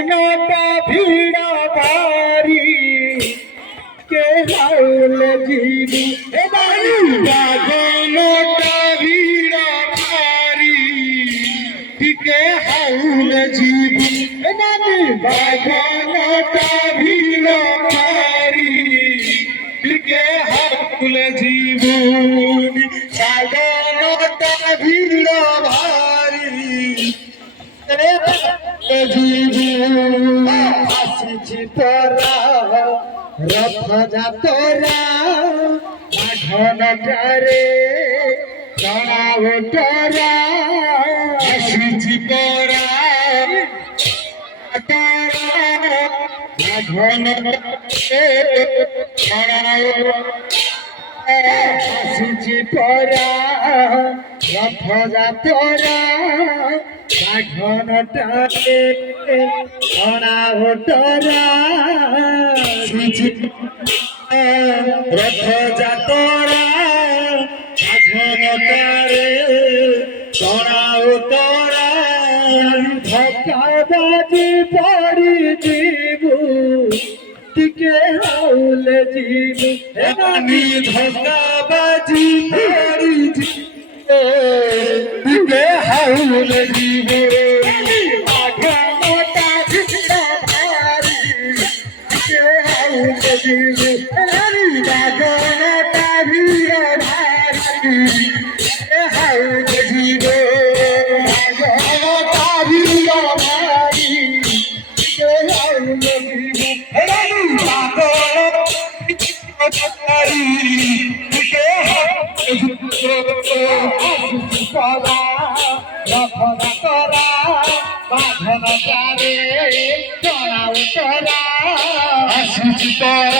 বাগানটা ভিড়া বাড়ি কে হাউল জীবু বাগানটা ভিড়া বাড়ি টিকে হাউল জীবু বাগানটা ভিড়া বাড়ি টিকে হাউল জীবন বাগানটা ভিড়া ভারী আসিছি তোরা রথযাত্রা বাঘনটারে জনাব তোরা আসিছি তোরা বাঘনটারে জনাব আসিছি তোরা রথযাত্রা বাঘনটারে জনাবতরা রথযাত্রা বাঘনটারে জনাবতরা ধক্কাবাজি পড়ি জীবু টিকে হাউল জীবু আমি ধক্কাবাজি পড়ি টিকে হাউল জীবু বাঘনটারে জনাব তোরা আসিছি তোরা